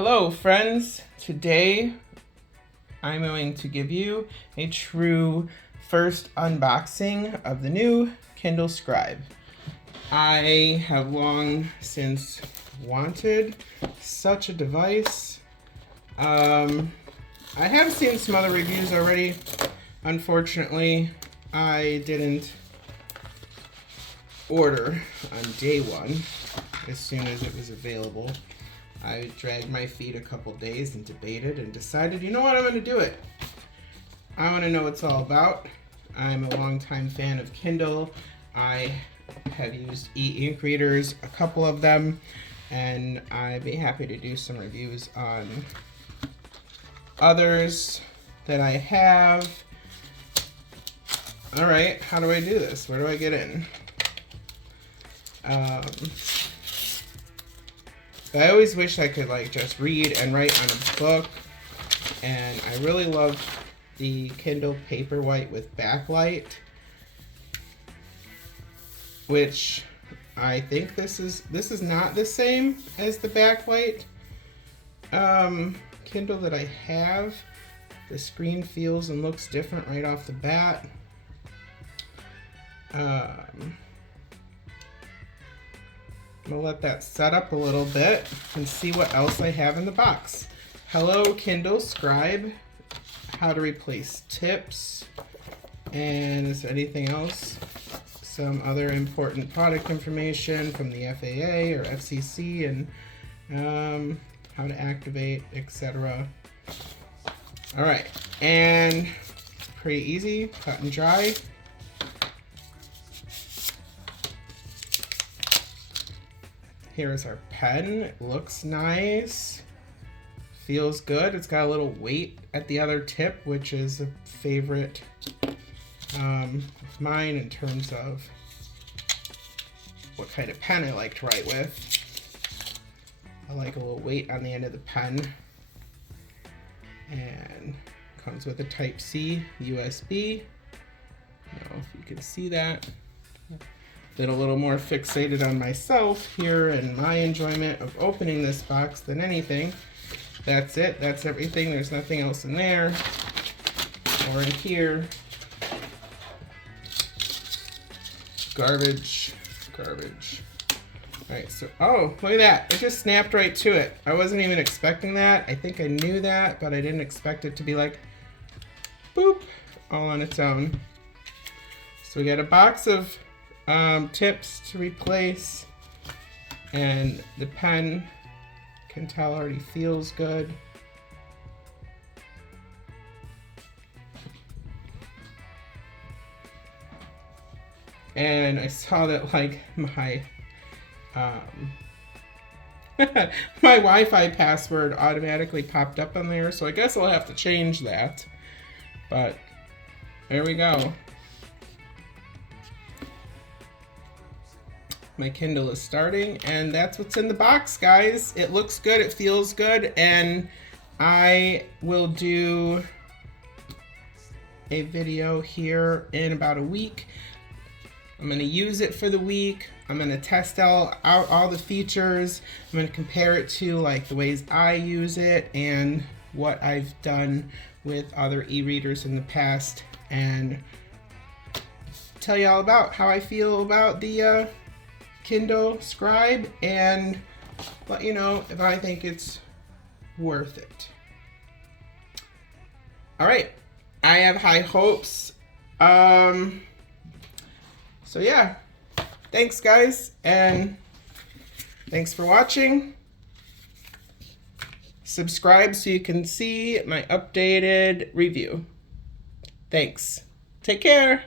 Hello friends, today I'm going to give you a true first unboxing of the new Kindle Scribe. I have long since wanted such a device. I have seen some other reviews already. Unfortunately, I didn't order on day one as soon as it was available. I dragged my feet a couple days and debated and decided, you know what, I'm going to do it. I want to know what it's all about. I'm a longtime fan of Kindle. I have used e-ink readers, a couple of them, and I'd be happy to do some reviews on others that I have. All right, how do I do this? Where do I get in? I always wish I could just read and write on a book, and I really love the Kindle Paperwhite with backlight, which I think this is not the same as the backlight Kindle that I have. The screen feels and looks different right off the bat. I'm gonna let that set up a little bit and see what else I have in the box. Hello, Kindle Scribe. How to replace tips. And is there anything else? Some other important product information from the FAA or FCC and how to activate, etc. All right, and pretty easy, cut and dry. Here's our pen. It looks nice, feels good. It's got a little weight at the other tip, which is a favorite of mine in terms of what kind of pen I like to write with. I like a little weight on the end of the pen, and comes with a Type-C USB. I don't know if you can see that. Been a little more fixated on myself here and my enjoyment of opening this box than anything. That's it. That's everything. There's nothing else in there or in here. Garbage. Garbage. All right, so, oh, look at that. It just snapped right to it. I wasn't even expecting that. I think I knew that, but I didn't expect it to be like, boop, all on its own. So we got a box of tips to replace, and the pen, can tell, already feels good. And I saw that my my Wi-Fi password automatically popped up on there, so I guess I'll have to change that. But there we go. My Kindle is starting, and that's what's in the box, guys. It looks good, it feels good, and I will do a video here in about a week. I'm gonna use it for the week. I'm gonna test out all the features. I'm gonna compare it to the ways I use it and what I've done with other e-readers in the past, and tell you all about how I feel about the Kindle Scribe, and let you know if I think it's worth it. All right, I have high hopes. So yeah, thanks guys, and thanks for watching. Subscribe so you can see my updated review. Thanks. Take care.